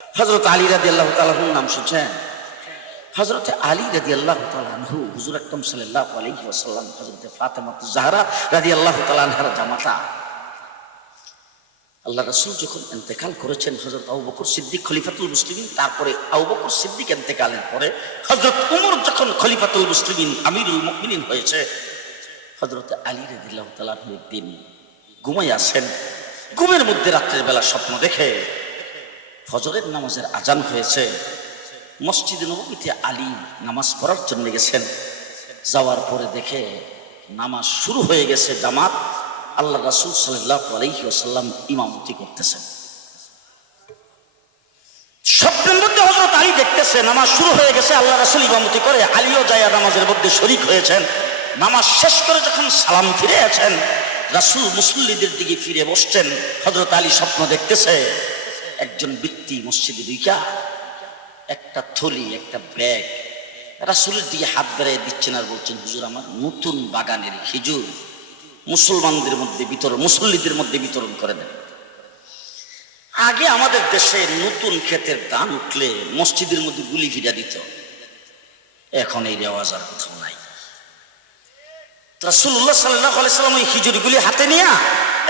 হযরত আলী রাদিয়াল্লাহু তাআলা আনহুর নাম শুনছেন? হযরত আলী রাদিয়াল্লাহু তাআলা আনহু হুজুর আকরাম সাল্লাল্লাহু আলাইহি ওয়াসাল্লাম হযরত ফাতেমাতুজ জাহরা রাদিয়াল্লাহু তাআলা আনহার জামাতা। আল্লাহ রাসূল যখন ইন্তেকাল করেছেন, হযরত আবু বকর সিদ্দিক খলিফাতুল মুসলিমিন, তারপরে আবু বকর সিদ্দিক ইন্তেকালের পরে হযরত ওমর যখন খলিফাতুল মুসলিমিন আমিরুল মুমিনিন হয়েছে, হযরত আলী রাদিয়াল্লাহু তাআলা আনহু একদিন ঘুমায় আছেন। ঘুমের মধ্যে রাত্রের বেলা স্বপ্ন দেখে ফজরের নামাজের আজান হয়েছে। মসজিদে নববীতে আলী নামাজ পড়ার জন্য গেছেন। যাওয়ার পরে দেখে নামাজ শুরু হয়ে গেছে, জামাত। আল্লাহ রাসূল সাল্লাল্লাহু আলাইহি ওয়াসাল্লাম ইমামতি করতেছেন। স্বপ্নের মধ্যে হযরত আলী দেখতেছে নামাজ শুরু হয়ে গেছে, আল্লাহ রাসূল ইমামতি করে, আলীও যায় নামাজের মধ্যে শরীক হয়েছেন। নামাজ শেষ করে যখন সালাম ফিরে আছেন, রাসূল মুসল্লিদের দিকে ফিরে বসছেন। হযরত আলী স্বপ্ন দেখতেছে একজন ব্যক্তি মসজিদে ঢুইকা একটা থলি, একটা ব্যাগ রাসূলের দিকে হাত বাড়িয়ে দিচ্ছেন আর বলছেন, হুজুর আমার নতুন বাগানের খেজুর মুসলমানদের মধ্যে বিতরণ, মুসল্লিদের মধ্যে বিতরণ করে দেন। আগে আমাদের দেশে নতুন ক্ষেতের ধান উঠলে মসজিদের মধ্যে গুলি ফিরা দিত, এখন এই রেওয়াজ আর কোথাও নাই। রাসূলুল্লাহ সাল্লাল্লাহু আলাইহি ওয়াসাল্লাম ওই খেজুরগুলি হাতে নিয়ে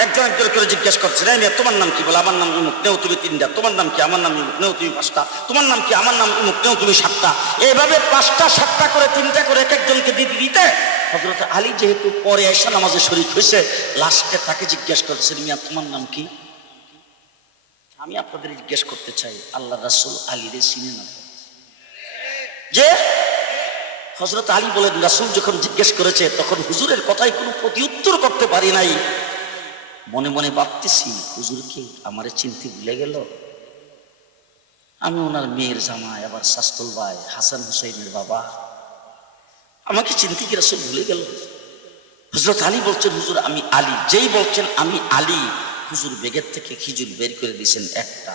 একজন একজন করে জিজ্ঞেস করছেন, তোমার নাম কি? বলে আমার নাম ইমুক। নেও তুমি 3টা। তোমার নাম কি? আমার নাম ইমুক। নেও তুমি 5টা। তোমার নাম কি? আমার নাম ইমুক। নেও তুমি 7টা। এইভাবে 5টা 7টা করে 3টা করে এক একজনকে দিতে দিতে হযরত আলী যেহেতু পরে এসে নামাজে শরীক হয়েছে, লাস্টে তাকে জিজ্ঞেস করছেন, মিয়া তোমার নাম কি? আমি আপনাদের জিজ্ঞেস করতে চাই, আল্লাহ রাসূল আলীরে চিনেন না? যে হযরত আলী বলেন, রাসূল যখন জিজ্ঞেস করেছে তখন হুজুরের কথায় কোনো প্রতিউত্তর করতে পারি নাই। মনে মনে ভাবতেছি, হুজুর কি আমারে চিনতে ভুলে গেল? আমি ওনার মেয়ের জামাই, আবার শাস্তল ভাই, হাসান হুসাইনের বাবা। আমাকে চিনতে কি রাসূল ভুলে গেল? হযরত আলী বলছেন, হুজুর আমি আলী। যেই বলছেন আমি আলী, হুজুর বেগের থেকে খিজুর বের করে দিয়েছেন একটা।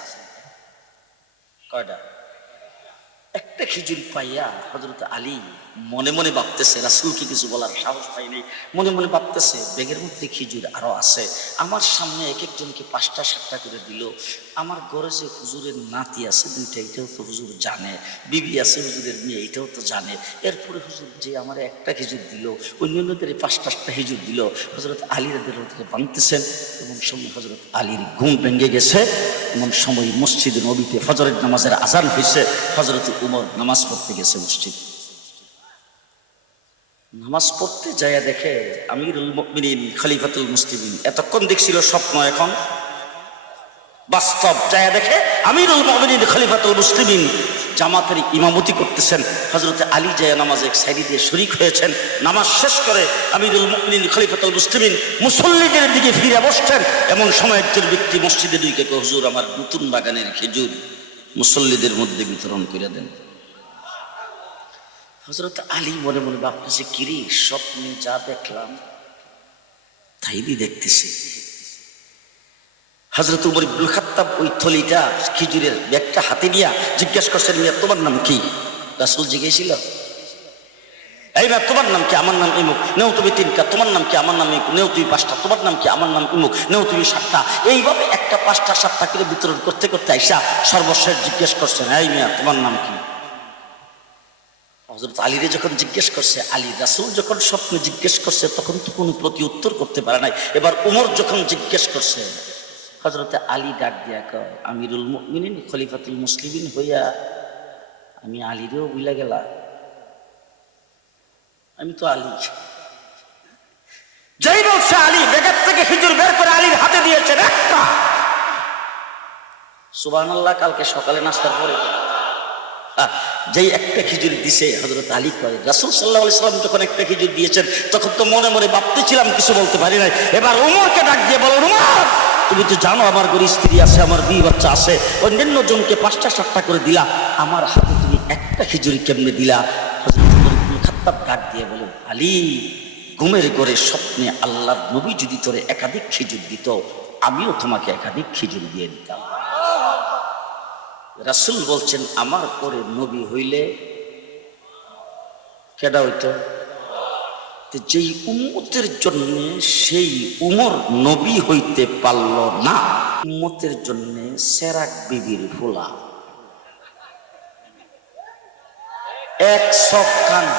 কয়টা? একটা খিজুর পাইয়া হযরত আলী মনে মনে ভাবতেছে, রাসূলকে কিছু বলার সাহস পাইনি। মনে মনে ভাবতেছে, বেগের মধ্যে খিজুর আরো আছে, আমার সামনে এক একজনকে 5টা 7টা করে দিল। আমার ঘরে যে হুজুরের নাতি আছে 2টা, এটাও তো হুজুর জানে। বিবি আছে হুজুরের মেয়ে, এটাও তো জানে। এরপরে হুজুর যে আমার একটা খিজুর দিল, অন্যদের 5টা 7টা খিজুর দিল। হযরত আলী রাদিয়াল্লাহু তাআলা বাঁধতেছেন। এমন সময় হযরত আলীর ঘুম ভেঙে গেছে। এমন সময় মসজিদে নববীতে ফজরের নামাজের আজান হয়েছে। হযরত উমর নামাজ পড়তে গেছে মসজিদ। নামাজ পড়তে যায় দেখে আমিরুল মুমিনিন খলিফাতুল মুসলিমিন, এতক্ষণ দেখছিল স্বপ্ন, এখন বাস্তব। যায় দেখে আমিরুল মুমিনিন খলিফাতুল মুসলিমিন জামাতের ইমামতি করতেছেন। হযরত আলী যায় নামাজে এক সাইডে দিয়ে শরীক হয়েছেন। নামাজ শেষ করে আমিরুল মুমিনিন খলিফাতুল মুসলিমিন মুসল্লিদের দিকে ফিরে বসছেন। এমন সময় একজন ব্যক্তি মসজিদে ঢুকে, হুজুর আমার নতুন বাগানের খেজুর মুসল্লিদের মধ্যে বিতরণ করে দেন। হযরত আলী মনে মনে ভাবতেছে, কিরে স্বপ্নে যা দেখলাম তাই দেখতেছি। হযরত উমর ইবনুল খাত্তাব ওই থলিটা খেজুরের ব্যাগটা হাতে নিয়ে জিজ্ঞেস করছেন, মিয়া তোমার নাম কি? রাসূল জিজ্ঞেসছিল, এই না তোমার নাম কি? আমার নাম ইমুক। নেও তুমি 3টা। তোমার নাম কি? আমার নাম ইমুক। নেও তুমি 5টা। তোমার নাম কি? আমার নাম ইমুক। নেও তুমি 7টা। এইভাবে একটা 5টা 7টা করে বিতরণ করতে করতে আইসা সর্বশেষ জিজ্ঞেস করছেন, এই মিয়া তোমার নাম কি? হযরত আলীরে যখন জিজ্ঞেস করছে, আলী রাসূল যখন স্বপ্নে জিজ্ঞেস করছে তখন তো কোনো প্রতি উত্তর করতে পারে নাই। এবার উমর যখন জিজ্ঞেস করছে, হযরত আলী ডাক দিয়া কয়, আমিরুল মুমিনিন খলিফাতুল মুসলিমিন হইয়া আমি আলীরেও ভুলে গেলাম। আমি তো আলী। যেই বলছে আলী, ব্যাগের থেকে খেজুর বের করে আলীর হাতে দিয়েছেন একটা। সুবহানাল্লাহ। কালকে সকালে নাস্তার পরে যেই একটা খিজুর দিছে, হযরত আলী কয়, রাসূল সাল্লাল্লাহু আলাইহি ওয়াসাল্লাম যখন একটা খিজুর দিয়েছেন তখন তো মনে মনে ভাবতেছিলাম, কিছু বলতে পারি নাই। এবার ওমরকে ডাক দিয়ে বলো, ওমর তুমি তো জানো আমার ঘরে স্ত্রী আছে, আমার 2 বাচ্চা আছে, অন্যান্য জনকে 5টা 7টা করে দিলা, আমার হাতে তুমি একটা খিজুরি কেমনে দিলা? হযরত উমর ইবনুল খাত্তাব ডাক দিয়ে বলেন, আলী ঘুমের ঘরে স্বপ্নে আল্লাহর নবী যদি তোরে একাধিক খিজুর দিত, আমিও তোমাকে একাধিক খিজুর দিয়ে দিতাম। রাসূল বলছেন, আমার পরে নবী হইলে কেডা হইতো? যেই উম্মতের জন্য সেই উমর নবী হইতে পারল না, উম্মতের জন্য সেরাক বিবির ফুলা এক শখ কানা।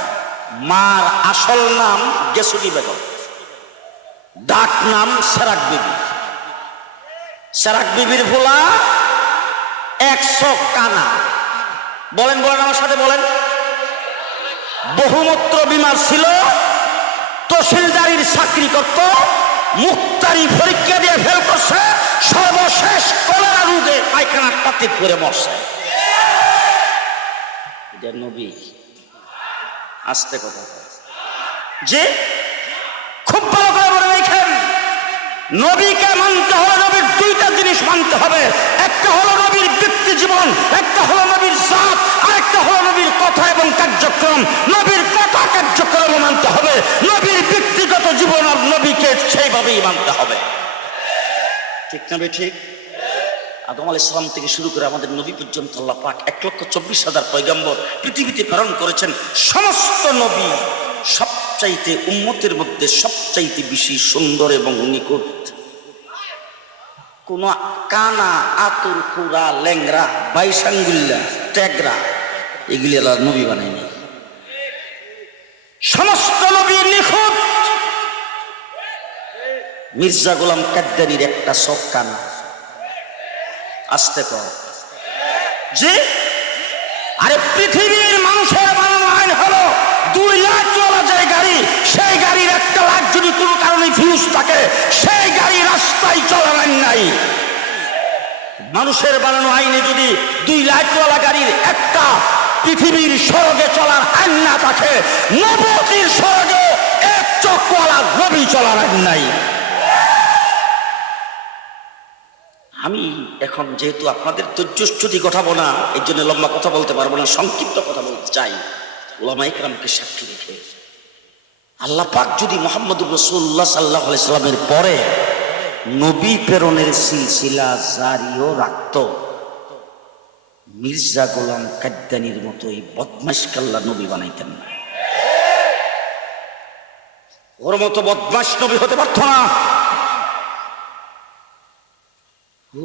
মার আসল নাম গেসুরি বেগম, ডাক নাম সেরাক বিবি। সেরাক বিবির ভোলা এক শখ কানা। বলেন বলেন আমার সাথে বলেন। বহুমূত্র বিমার ছিল, তহসিলদারির চাকরি করত, মুক্তারি পরীক্ষা দিয়ে ফেল করছে, সর্বশেষ কলেরা রোগে পায়খানার পাতি করে মরছে। এটা নবী? আস্তে কথা যে খুব ভালো করে বলে রেখেন, নবীকে মানতে হলে নবীর দুইটা জিনিস মানতে হবে। একটা হলো নবীর ব্যক্তি জীবন, একটা হলো নবীর জাত, আর একটা হলো নবীর কথা এবং কার্যক্রম। নবীর কথা কার্যক্রম মানতে হবে, নবীর ব্যক্তিগত জীবন আর নবীকে সেইভাবেই মানতে হবে। ঠিক না ঠিক? আদম আলাইহিস সালাম থেকে শুরু করে আমাদের নবী পর্যন্ত আল্লাহ পাক 1,24,000 পয়গম্বর পৃথিবীতে প্রেরণ করেছেন। সমস্ত নবী সবচাইতে উম্মতের মধ্যে সবচাইতে বেশি সুন্দর এবং নিকট। কোন কানা, আতুর, কুড়া, ল্যাংরা, বাইসাঙ্গুল্লা, ট্যাগরা এগুলি আল্লাহ নবী বানায়নি। সমস্ত নবী নিখুঁত। মির্জা গোলাম কাদ্দানির একটা শখ কানা। আসতে কর যে আরে পৃথিবীর মানুষের বানানো আইন হলো 2 লাখ চলা যায় গাড়ি, সেই গাড়ির 1 লাখ যদি কোনো কারণে ফিউজ থাকে, সেই গাড়ি রাস্তায় চলার আইন নাই। মানুষের বানানো আইনে যদি 2 লাখ চলা গাড়ির একটা পৃথিবীর সড়কে চলার আইন না থাকে, নবতির সড়কে 1 চক্কওয়ালা নবী চলার আইন নাই। আমি এখন যেহেতু আপনাদের ধৈর্যচ্যুতি ঘটাবো না, এই জন্য লম্বা কথা বলতে পারবো না, সংক্ষিপ্ত কথা বলতে চাই। উলামা ইকরামকে সাক্ষী রেখে আল্লাহ পাক যদি মুহাম্মদুর রাসূলুল্লাহ সাল্লাল্লাহু আলাইহি সাল্লামের পরে নবী প্রেরণের সিলসিলা জারিও রাখত, মির্জা গোলাম কাদ্দানির মতো এই বদমাশকে আল্লাহ নবী বানাইতেন না। ওর মতো বদমাশ নবী হতে পারত না।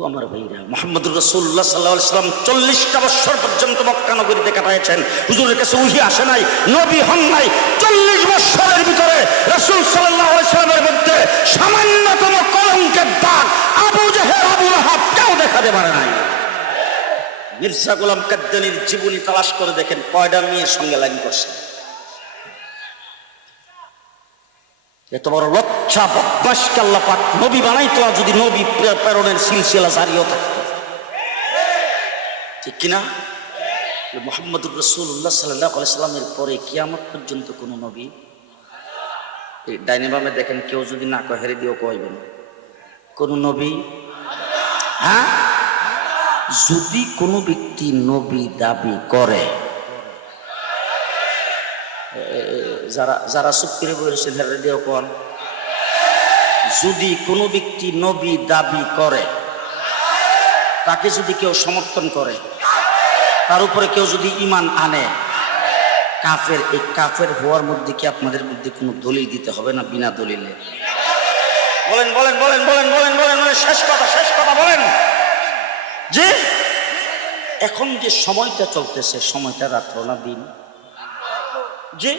আমার ভাইরা, মুহাম্মদুর রাসূলুল্লাহ সাল্লাল্লাহু আলাইহি ওয়াসাল্লাম 40টা বছর পর্যন্ত মক্কা নগরীতে কাটাইছেন। হুজুরের কাছে ওহী আসে নাই, নবী হন নাই। 40 বছরের ভিতরে রাসূল সাল্লাল্লাহু আলাইহি ওয়াসাল্লামের মধ্যে সামান্যতম কলঙ্কের দাগ আবু জেহেল, আবু লাহাব কেউ দেখাতে পারে নাই। মির্জা গোলাম কাদ্দানির জীবনী তালাশ করে দেখেন কয়টা মেয়ের সঙ্গে লাইন করছে। এত বড় লচ্ছা বদমাশকে আল্লাহ পাক নবী বানাইতো যদি নবী প্রেরণের সিলসিলা জারিও থাকতো। ঠিক কিনা? মুহাম্মদুর রাসূলুল্লাহ সাল্লাল্লাহু আলাইহি সাল্লামের পরে কিয়ামত পর্যন্ত কোন নবী, এই ডাইনে বামে দেখেন কেউ যদি না কয় হেরে দিও কইবেন কোন নবী। হ্যাঁ, যদি কোনো ব্যক্তি নবী দাবি করে, যারা যারা চুপ করে বলেছেন হেরে দিও কোন, যদি কোনো ব্যক্তি নবী দাবি করে, তাকে যদি কেউ সমর্থন করে, তার উপরে কেউ যদি ঈমান আনে, কাফের। এই কাফের হওয়ার মধ্যে কি আপনাদের মধ্যে কোনো দলিল দিতে হবে না? বিনা দলিলে বলেন বলেন বলেন বলেন বলেন বলেন শেষ কথা বলেন। যে এখন যে সময়টা চলতেছে, সময়টা রাত্র না দিন? যে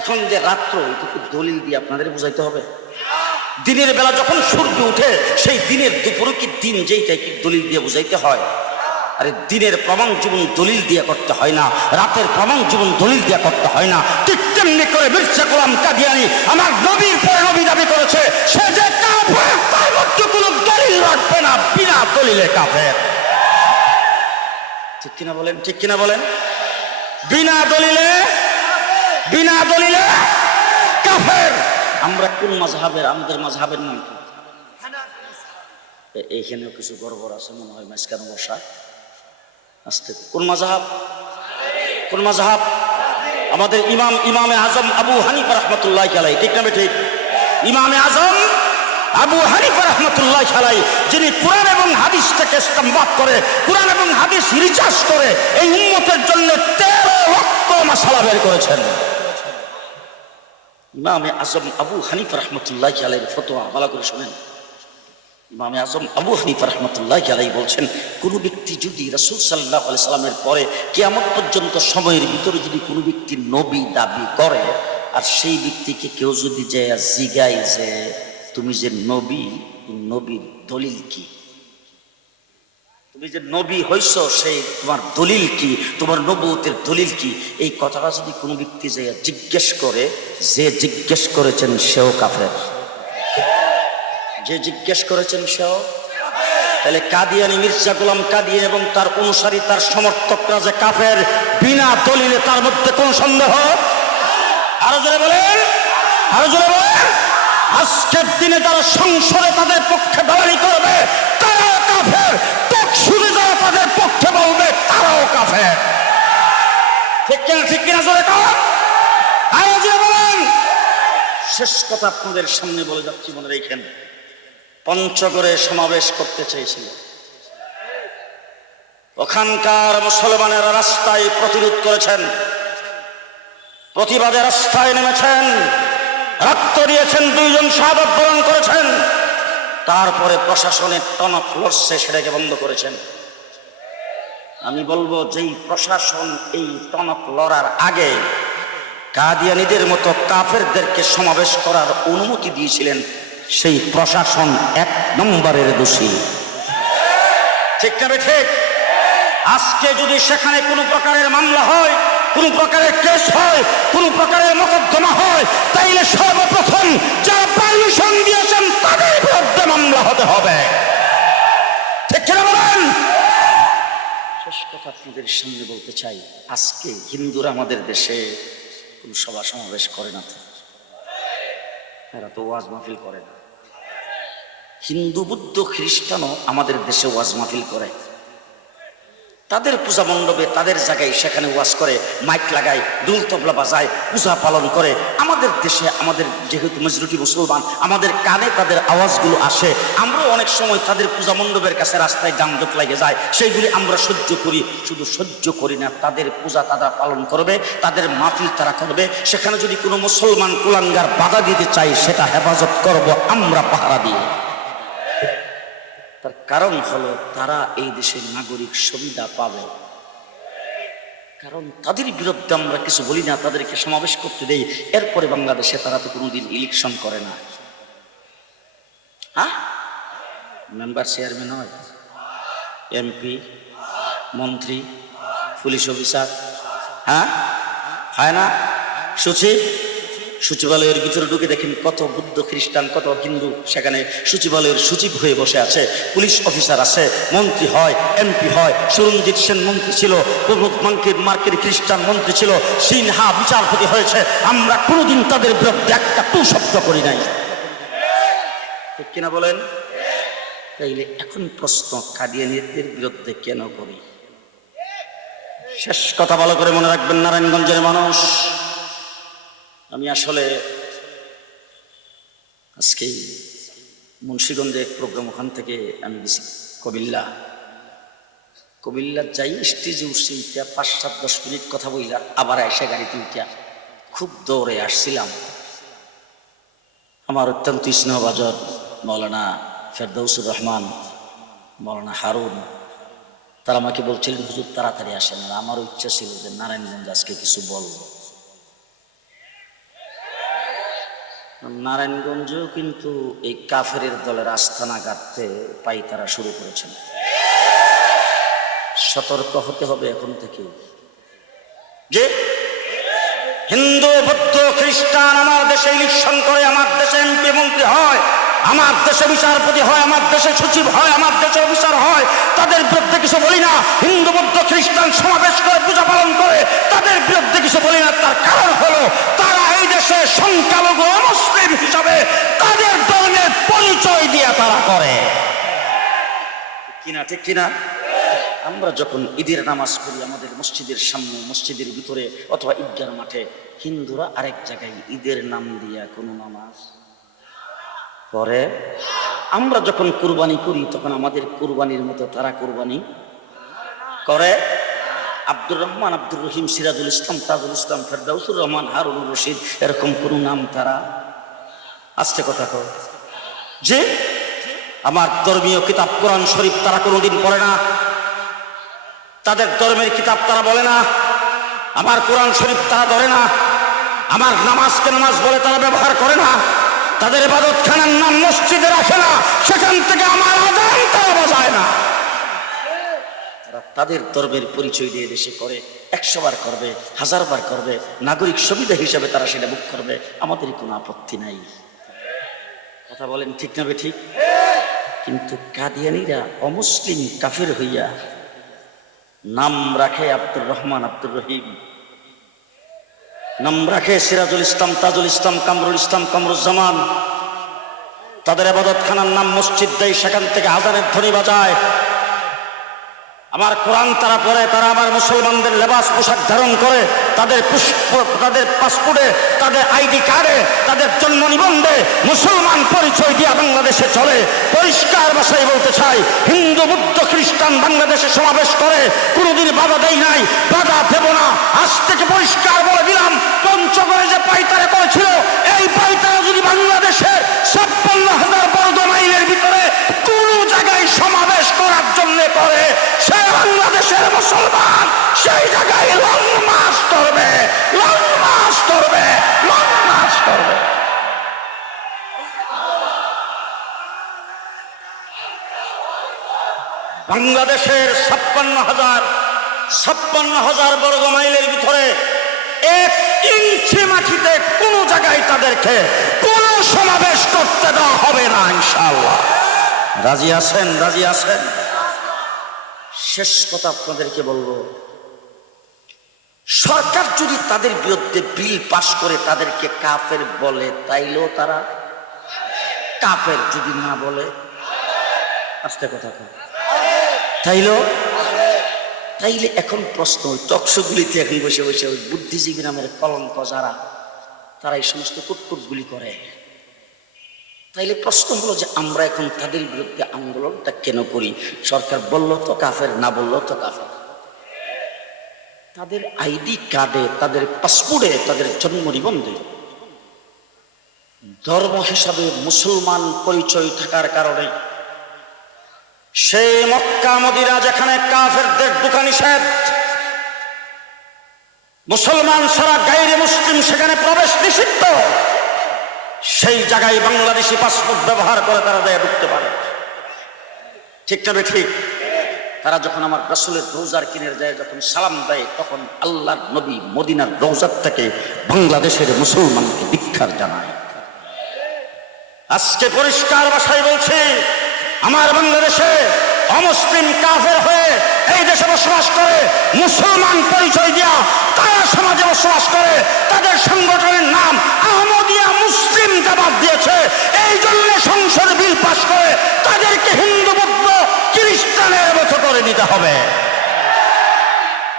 এখন যে রাত্র, এটুকু দলিল দিয়ে আপনাদের বুঝাইতে হবে? দিনের বেলা যখন সূর্য উঠে, সেই দিনের দুপুরে কি দিন, যেইটাই কি দলিল দিয়ে বুঝাইতে হয়? আরে দিনের প্রমাণ জীবন দলিল দিয়ে করতে হয় না, রাতের প্রমাণ জীবন দলিল দিয়ে করতে হয় না। ঠিক তেমনি করে মির্জা গোলাম কাদিয়ানী আমার নবীর পরে নবী দাবি করেছে, সে যে কাফের তার মধ্যে কোনো দলিল রাখবে না, বিনা দলিলে কাফের। ঠিক কিনা বলেন? ঠিক কিনা বলেন? বিনা দলিলে কাফের। আমরা কোন মাযহাবের? আমাদের মাযহাবের নাম কি? এইখানেও কিছু গড়বড় আছে মনে হয়, মাঝখানে বসা আসতে। কোন মাযহাব? কোন মাযহাব? আমাদের ইমামে আজম আবু হানিফা রাহমাতুল্লাহি আলাইহি। ঠিক না ঠিক? ইমামে আজম আবু হানিফা রাহমাতুল্লাহি আলাইহি, যিনি কোরআন এবং হাদিস থেকে ইস্তেমবাত করে, কোরআন এবং হাদিস রিসার্চ করে এই উম্মতের জন্য 13 লক্ষ মাসালা বের করেছেন। ইমামে আজম আবু হানিফা রাহমাতুল্লাহি আলাইহির ফতোয়া ভালো করে শুনেন। ইমামে আজম আবু হানিফা রাহমাতুল্লাহি আলাইহি বলছেন, কোনো ব্যক্তি যদি রাসূল সাল্লাল্লাহু আলাইহি সাল্লামের পরে কিয়ামত পর্যন্ত সময়ের ভিতরে যদি কোনো ব্যক্তি নবী দাবি করে, আর সেই ব্যক্তিকে কেউ যদি যে জিগায় যে তুমি যে নবী, নবীর দলিল কি, তুমি যে নবী হইছ সেই তোমার দলিল কি, তোমার নবুয়তের দলিল কি, এই কথাটা যদি কোনো ব্যক্তি যে জিজ্ঞেস করে, যে জিজ্ঞেস করেছেন সেও কাফের। যে জিজ্ঞেস করেছেন সেও। তাহলে কাদিয়ানী মির্জা গোলাম কাদিয়ানী এবং তার অনুসারী তার সমর্থকরা যে কাফের, বিনা দলিলে তার মধ্যে কোন সন্দেহ? আরো জোরে বলেন, আরো জোরে বলেন। আজকের দিনে যারা সংসদে তাদের পক্ষে দাঁড়ানি করবে তারাও কাফের, টকশুনে যারা তাদের পক্ষে বলবে তারাও কাফের। ঠিক কিনা, ঠিক কিনা জোরে কর, আরো জোরে বলেন। শেষ কথা আপনাদের সামনে বলে যাচ্ছি, মনে রেখেন। পঞ্চগড়ে সমাবেশ করতে চেয়েছিল, ওখানকার মুসলমানেরা রাস্তায় প্রতিরোধ করেছেন, প্রতিবাদে রাস্তায় নেমেছেন, রক্ত দিয়েছেন, 2 জন শাহাদাত বরণ করেছেন। তারপরে প্রশাসনের টনক লড়ছে, সেটাকে বন্ধ করেছেন। আমি বলবো, যেই প্রশাসন এই টনক লড়ার আগে কাদিয়ানীদের মতো কাফেরদেরকে সমাবেশ করার অনুমতি দিয়েছিলেন, সেই প্রশাসন 1 নম্বরের দোষী। ঠিক না ঠিক? আজকে যদি সেখানে কোনো প্রকারের মামলা হয়, কোন প্রকারের কেস হয়, কোন প্রকারের মোকদ্দমা হয়, তাইলে সর্বপ্রথম যারা পারমিশন দিয়েছেন তাদের বিরুদ্ধে মামলা হতে হবে। ঠিক কিনা বলেন? শেষ কথা আপনাদের সামনে বলতে চাই, আজকে হিন্দুরা আমাদের দেশে কোন সভা সমাবেশ করে না, এরা তো ওয়াজ মাহফিল করে না। হিন্দু, বুদ্ধ, খ্রিস্টানও আমাদের দেশে ওয়াজ মাহফিল করে, তাদের পূজা মণ্ডপে তাদের জায়গায় সেখানে ওয়াজ করে, মাইক লাগায়, দুল তবলা বাজায়, পূজা পালন করে। আমাদের দেশে, আমাদের যেহেতু মেজরিটি মুসলমান, আমাদের কানে তাদের আওয়াজগুলো আসে। আমরাও অনেক সময় তাদের পূজা মণ্ডপের কাছে রাস্তায় যানজট লাগে যায়, সেইগুলি আমরা সহ্য করি। শুধু সহ্য করি না, তাদের পূজা তারা পালন করবে, তাদের মাহফিল তারা করবে। সেখানে যদি কোনো মুসলমান কুলাঙ্গার বাধা দিতে চাই, সেটা হেফাজত করব আমরা পাহারা দিয়ে। তার কারণ হলো, তারা এই দেশের নাগরিক সুবিধা পাবে, কারণ তাদের বিরুদ্ধে আমরা কিছু বলি না, তাদেরকে সমাবেশ করতে দেই। এরপরে বাংলাদেশে তারা তো কোনোদিন ইলেকশন করে না। হ্যাঁ, মেম্বার চেয়ারম্যান হয়, এমপি, মন্ত্রী, পুলিশ অফিসার, হ্যাঁ হয় না, সচিব। সচিবালয়ের ভিতরে ঢুকে দেখেন কত বুদ্ধ, খ্রিস্টান, কত হিন্দু সেখানে সচিবালয়ের সচিব হয়ে বসে আছে, পুলিশ অফিসার আছে, মন্ত্রী হয়, এমপি হয়। সুরঞ্জিত সেন মন্ত্রী ছিল, প্রমোদ মার্কের খ্রিস্টান মন্ত্রী ছিল, সিনহা বিচারপতি হয়েছে। আমরা কোনোদিন তাদের বিরুদ্ধে একটা টু শব্দ করি নাই। ঠিক কিনা বলেন? তাইলে এখন প্রশ্ন, কাদিয়ানীদের বিরুদ্ধে কেন করি? শেষ কথা ভালো করে মনে রাখবেন, নারায়ণগঞ্জের মানুষ, আমি আসলে আজকে মুন্সিগঞ্জে এক প্রোগ্রাম, ওখান থেকে আমি গেছি কবিল্লা যাই, স্টেজে উঠছি, 5-7-10 মিনিট কথা বইলা আবার এসে গাড়িতে উঠিয়া খুব দৌড়ে আসছিলাম। আমার অত্যন্ত স্নেহভাজন মৌলানা ফেরদৌসুর রহমান, মৌলানা হারুন, তারা আমাকে বলছিলেন, হুজুর তাড়াতাড়ি আসেন। আর আমারও ইচ্ছা ছিল যে নারায়ণগঞ্জ আজকে কিছু বলবো। নারায়ণগঞ্জেও কিন্তু এই কাফেরের দলের আস্তানা গাঁথতে পাইতারা শুরু করেছেন। সতর্ক হতে হবে এখন থেকে, যে হিন্দু, বৌদ্ধ, খ্রিস্টান আমার দেশে ইলেকশন করে, আমার দেশে এমপি মন্ত্রী হয়, আমার দেশে বিচারপতি হয়, আমার দেশে সচিব হয়, আমার দেশে অফিসার হয়, তাদের বিরুদ্ধে কিছু বলি না। হিন্দু, বৌদ্ধ, খ্রিস্টান সমাবেশ করে, পূজা পালন করে, তাদের বিরুদ্ধে কিছু বলি না। তার কারণ হলো, তারা এই দেশে সংখ্যালঘু মুসলিম হিসাবে তাদের ধর্মের পরিচয় দিয়ে তারা করে। কিনা, ঠিক কিনা? আমরা যখন ঈদের নামাজ পড়ি আমাদের মসজিদের সামনে, মসজিদের ভিতরে অথবা ঈদগাহ মাঠে, হিন্দুরা আরেক জায়গায় ঈদের নাম দিয়া কোনো নামাজ পড়ে। আমরা যখন কুরবানি করি তখন আমাদের কুরবানির মতো তারা কুরবানি করে। আব্দুর রহমান, আব্দুর রহিম, সিরাজুল ইসলাম, তাজুল ইসলাম, ফেরদাউসুর রহমান, হারুনুর রশিদ, এরকম কোনো নাম তারা, আস্তে কথা কর, যে আমার ধর্মীয় কিতাব কোরআন শরীফ তারা কোনোদিন পড়ে না, তাদের ধর্মের কিতাব তারা বলে না, আমার কোরআন শরীফ তারা ধরে না, আমার নামাজকে নামাজ বলে তারা ব্যবহার করে না, তাদের ইবাদতখানার নাম মসজিদে রাখে না, সেখান থেকে আমার আযান তারা বাজায় না। তাদের ধর্মের পরিচয় দিয়ে দেশে করে, 100 বার করবে, 1000 বার করবে, নাগরিক সুবিধা হিসেবে তারা সেটা বুক করবে, আমাদের কোনো আপত্তি নাই। কথা বলেন ঠিক না ঠিক? কিন্তু কাদিয়ানীরা অমুসলিম কাফের হইয়া নাম রাখে আব্দুর রহমান, আব্দুর রহিম, নাম রাখে সিরাজুল ইসলাম, তাজুল ইসলাম, কামরুল ইসলাম, কামরুজ্জামান, তাদের ইবাদতখানার নাম মসজিদ দেয়, সেখান থেকে আযানের ধ্বনি বাজায়। আমার কোরআন তারা পড়ে, তারা আমার মুসলমানদের লেবাস পোশাক ধারণ করে, তাদের পাসপোর্টে, তাদের আইডি কার্ডে, তাদের জন্ম নিবন্ধে মুসলমান পরিচয় দিয়ে বাংলাদেশে চলে। পরিষ্কার ভাষায় বলতে চাই, হিন্দু, বৌদ্ধ, খ্রিস্টান বাংলাদেশে সমাবেশ করে, কোনোদিন বাধা দেই নাই, বাধা দেব না। আজ থেকে পরিষ্কার বলে দিলাম, পঞ্চগড়ে যে পাইতারা করেছিল, এই পাইতারা যদি বাংলাদেশের 56,000 বর্গ মাইলের ভিতরে কোন জায়গায় সমাবেশ করার জন্য করে, সে বাংলাদেশের মুসলমান সেই জায়গায় লং মার্চ করবে, লং মার্চ করবে, লং মার্চ করবে। বাংলাদেশের 56,000 বর্গ মাইলের ভিতরে 1 ইঞ্চি মাটিতে কোন জায়গায় তাদেরকে কোন সমাবেশ করতে দেওয়া হবে না, ইনশাআল্লাহ। রাজি আছেন? রাজি আছেন? শেষ কথা আপনাদেরকে বলবো, সরকার যদি তাদের বিরুদ্ধে বিল পাশ করে তাদেরকে কাফের বলে, তাইলেও তারা কাফের, যদি না বলে, আস্তে কথা কয়, তাইলে এখন প্রশ্ন, টকশোগুলিতে এখন বসে বসে ওই বুদ্ধিজীবী নামের কলঙ্ক যারা, তারা এই সমস্ত কুটকুটগুলি করে। তাইলে প্রশ্ন হলো যে আমরা এখন তাদের বিরুদ্ধে আন্দোলনটা কেন করি? সরকার বললো তো কাফের, না বললো তো কাফের। তাদের আইডি কার্ডে, তাদের পাসপোর্টে, তাদের জন্ম নিবন্ধে ধর্ম হিসাবে মুসলমান পরিচয় থাকার কারণে সেই মক্কা মদিনা যেখানে কাফেরদের ঢোকা নিষেধ, মুসলমান ছাড়া গায়রে মুসলিম সেখানে প্রবেশ নিষিদ্ধ, সেই জায়গায় বাংলাদেশি পাসপোর্ট ব্যবহার করে তারা দেয়া ঢুকতে পারে। ঠিক না ঠিক? তারা যখন আমার রাসূলের রওজার কিনারে যায়, যখন সালাম দেয়, তখন আল্লাহর নবী মদিনার রওজার থেকে বাংলাদেশের মুসলমানকে ধিক্কার জানায়। আজকে পরিষ্কার ভাষায় বলছি, আমার বাংলাদেশে অমুসলিম কাফের হয়ে এই দেশে বসবাস করে, মুসলমান পরিচয় দিয়া তারা সমাজে বসবাস করে, তাদের সংগঠনের নাম আহমদিয়া মুসলিম জামাত দিয়েছে। এই জন্য সংসদে বিল পাস করে তাদেরকে হিন্দু, বৌদ্ধ, খ্রিস্টানের মতো করে নিতে হবে,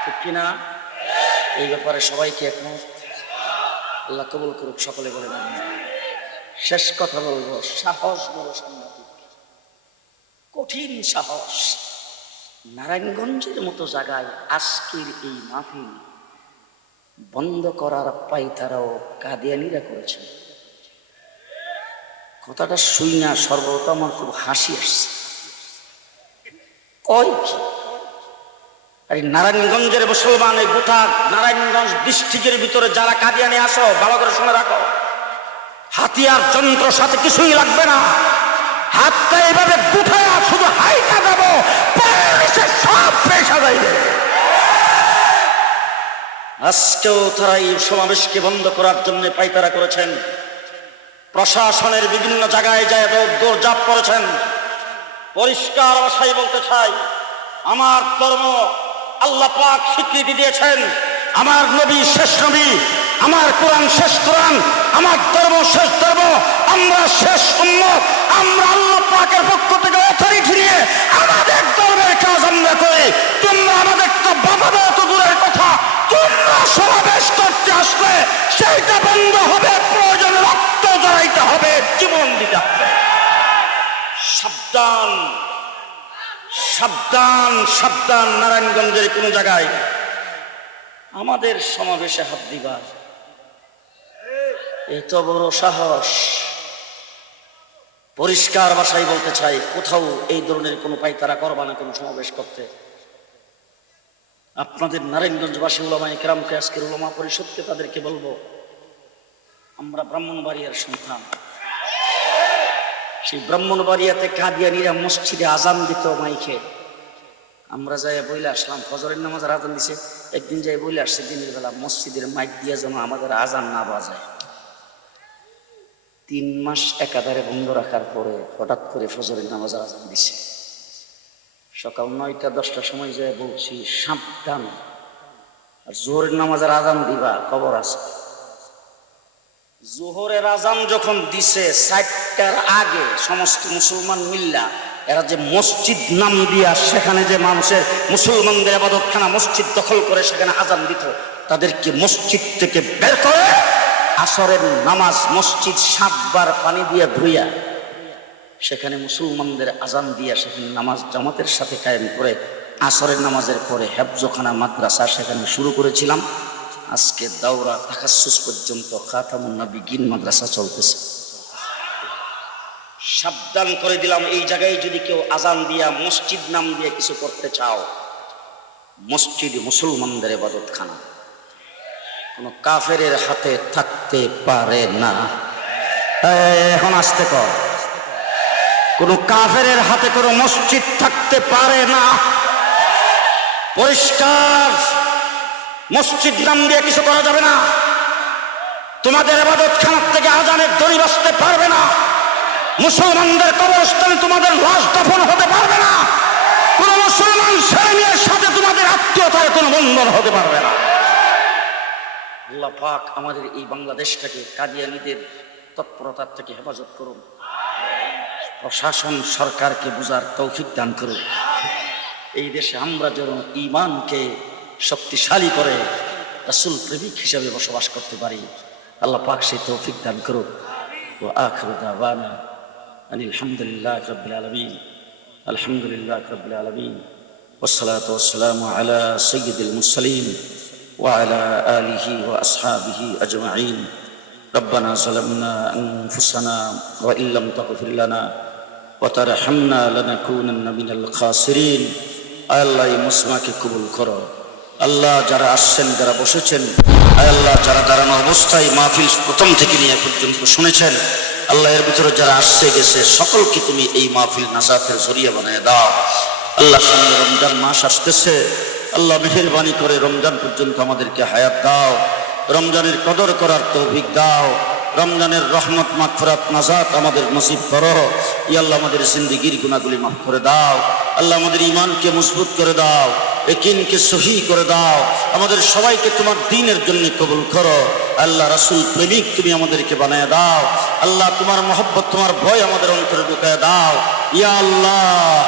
ঠিক কিনা? এই ব্যাপারে সবাইকে একমত? আল্লাহ কবুল করুক, সকলে বলে না। শেষ কথা বলবো, সাহস বড় সাংঘাতিক, কঠিন সাহস। নারায়ণগঞ্জের মতো জায়গায় আজকের এই মাহফিল বন্ধ করার পাইতারাও কাদিয়ানীরা করেছে। কথাটা শুই না সর্বত আমার খুব হাসি আসছে। কয় কি? আরে নারায়ণগঞ্জের মুসলমান, গোটা নারায়ণগঞ্জ ডিস্ট্রিক্টের ভিতরে যারা কাদিয়ানী আসো, ভালো করে শুনে রাখো, হাতিয়ার যন্ত্র সাথে কিছুই লাগবে না, হাতটা এইভাবে গুঠায় শুধু হাইটা দেবো, সব পেশা যাইবে। আজকেও তারা এই সমাবেশকে বন্ধ করার জন্য পাইতারা করেছেন, প্রশাসনের বিভিন্ন জায়গায় যায় দৌড়ঝাঁপ করেছেন। পরিষ্কার ভাষায় বলতে চাই, আমার ধর্ম আল্লাহ পাক স্বীকৃতি দিয়েছেন, আমার নবী শেষ নবী, আমার কোরআন শেষ কোরআন, আমার ধর্ম শেষ ধর্ম, আমরা শেষ উম্মত। আমরা আল্লাহ পাকের পক্ষ থেকে অথরিটি নিয়ে আমাদের ধর্মের কাজ আমরা করি। তোমরা আমাদেরটা বাবা তো দূরের কথা, তোমরা সমাবেশ করতে আসলে সেইটা বন্ধ হবে, প্রয়োজনে রক্ত জড়াইতে হবে, জীবন দিতে হবে। সাবধান, সাবধান, সাবধান। নারায়ণগঞ্জের কোন জায়গায় আমাদের সমাবেশে হাত দিবা, এত বড় সাহস! পরিষ্কার ভাষায় বলতে চাই, কোথাও এই ধরনের কোনো পায়তারা করবা না কোনো সমাবেশ করতে। আপনাদের নারায়ণগঞ্জবাসী উলামায়ে কেরামকে, আজকের উলামা পরিষদকে, তাদেরকে বলবো, আমরা ব্রাহ্মণবাড়িয়ার সন্তান। সেই ব্রাহ্মণবাড়িয়াতে কাদিয়ানীরা মসজিদে আজান দিত মাইকে, আমরা যাই বইলে আসলাম। ফজরের নামাজের আজান দিছে, একদিন যাই বইলে আসছে দিনের বেলা মসজিদের মাইক দিয়ে যেন আমাদের আজান না বাজায়। 3 মাস একাধারে বন্ধ রাখার পরে হঠাৎ করে ফজরের নামাজের আজান দিছে। সকাল 9টা-10টার সময় যায় বলছি সাবধান, আর জোহরের নামাজের আজান দিবা খবর আছে। জোহরের আজান যখন দিছে 4টার আগে সমস্ত মুসলমান মিল্লা এরা যে মসজিদ নাম দিয়া সেখানে যে মানুষের মুসলমানদের ইবাদতখানা মসজিদ দখল করে সেখানে আজান দিত, তাদেরকে মসজিদ থেকে বের করে আসরের নামাজ মসজিদ 7 বার পানি দিয়ে ধুইয়া সেখানে মুসলমানদের আজান দিয়া সেখানে নামাজ জামাতের সাথে কায়েম করে আসরের নামাজের পরে হেফজখানা মাদ্রাসা সেখানে শুরু করেছিলাম। আজকে দাওরা তাকাসসুস পর্যন্ত খাতামুন নবিয়্যিন মাদ্রাসা চলতেছে। সাবধান করে দিলাম, এই জায়গায় যদি কেউ আজান দিয়া মসজিদ নাম দিয়ে কিছু করতে চাও, মসজিদ মুসলমানদের ইবাদতখানা, কোন কাফেরের হাতে থাকতে পারে না। এখন আসতে কর, কোন কাফেরের হাতে কোনো মসজিদ থাকতে পারে না। পরিষ্কার, মসজিদ নাম দিয়ে কিছু করা যাবে না। তোমাদের ইবাদতখানার থেকে আজানের দড়ি বাজতে পারবে না। মুসলমানদের কবরস্থানে তোমাদের লাশ দাফন হতে পারবে না। কোন মুসলমান ছেলে মেয়ের সাথে তোমাদের আত্মীয়তার কোনো বন্ধন হতে পারবে না। আল্লাহ পাক আমাদের এই বাংলাদেশটাকে কাদিয়ানীদের তৎপরতার থেকে হেফাজত করুন। প্রশাসন সরকারকে বুঝার তৌফিক দান করুন। এই দেশে আমরা যেন ঈমানকে শক্তিশালী করে রাসূল প্রেমিক হিসেবে বসবাস করতে পারি। আল্লাহ পাক সেই তৌফিক দান করুন। ওয়া আখিরু দাওয়ানা আনিল হামদুলিল্লাহি রাব্বিল আলামিন। আলহামদুলিল্লাহি রাব্বিল আলামিন। ওয়াসসালাতু ওয়াসসালামু আলা সাইয়্যিদিল মুরসালিন ওয়া আলা আলিহি ওয়া আসহাবিহি আজমাইন। রব্বানা যালামনা আনফুসানা ওয়া ইল্লাম তাগফির লানা ওয়া তারহামনা লানাকুনান্না মিনাল খাসিরিন। আল্লাহ এই মুসমাকে কবুল করো। আল্লাহ যারা আসছেন, যারা বসেছেন, আল্লাহ যারা দাঁড়ানো অবস্থায় মাহফিল প্রথম থেকে নিয়ে পর্যন্ত শুনেছেন, আল্লাহ এর ভিতরে যারা আসছে গেছে সকলকে তুমি এই মাহফিল নাজাতের জরিয়া বানিয়ে দাও। আল্লাহ সামনে রমজান মাস আসতেছে, আল্লাহ মেহেরবানি করে রমজান পর্যন্ত আমাদেরকে হায়াত দাও। রমজানের কদর করার তৌফিক দাও। রমজানের রহমত মাগফিরাত নাজাত আমাদের নসিব করো। ইয়া আল্লাহ আমাদের জিন্দেগির গুনাহগুলি মাফ করে দাও। আল্লাহ আমাদের ঈমানকে মজবুত করে দাও, ইয়াকিনকে সহি করে দাও। আমাদের সবাইকে তোমার দ্বীনের জন্য কবুল করো। আল্লাহ রাসূল প্রেমিক তুমি আমাদেরকে বানায় দাও। আল্লাহ তোমার মহব্বত, তোমার ভয় আমাদের অন্তরে ঢুকায় দাও। ইয়া আল্লাহ,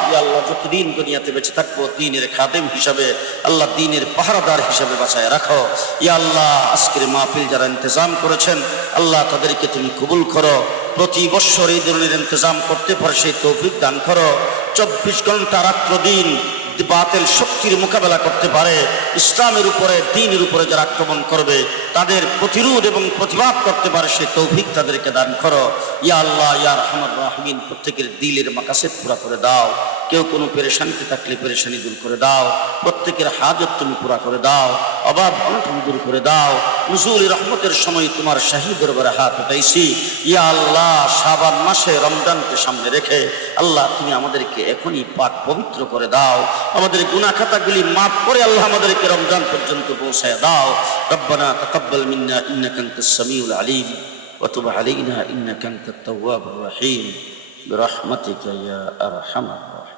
ইয়া আল্লাহ যতদিন দুনিয়াতে বেঁচে থাকবো দ্বীনের খাদেম হিসাবে, আল্লাহ দ্বীনের পাহারাদার হিসাবে বাঁচায় রাখো। ইয়া আল্লাহ আজকের মাহফিল যারা ইন্তজাম করেছেন, আল্লাহ তাদেরকে তুমি কবুল করো। প্রতি বছর এই ধরনের ইন্তজাম করতে পারে সেই তৌফিক দান করো। 24 ঘন্টা রাত্র দিন বাতিল শক্তির মোকাবেলা করতে পারে, ইসলামের উপরে দ্বীনের উপরে যারা আক্রমণ করবে তাদের প্রতিরোধ এবং প্রতিবাদ করতে পারে সেই তৌফিক তাদেরকে দান করো। ইয়া আল্লাহ ইয়া আরহামার রাহিমিন, প্রত্যেকের দিলের মাকাসেদ পুরা করে দাও। কেউ কোনো পেরেশানিতে থাকলে পেরেশানি দূর করে দাও। প্রত্যেকের হাজত তুমি পুরা করে দাও। অভাব অনটন দূর করে দাও। নুজুল রহমতের সময় তোমার শাহী দরবারে হাত উঠাইছি। ইয়া আল্লাহ শাবান মাসে রমজানকে সামনে রেখে আল্লাহ তুমি আমাদেরকে এখনই পাক পবিত্র করে দাও। আমাদের গুনাহ খাতাগুলি মাফ করে আল্লাহ আমাদেরকে রমজান পর্যন্ত পৌঁছায় দাও। রব্বানা তাকাব্বাল মিন্না ইন্নাকা আনতাস সামিউল আলিম ওয়া তুব আলাইনা ইন্নাকা আনতাত তাওয়াবুর রহিম বিরহমাতিকা ইয়া আরহামার রাহিমিন।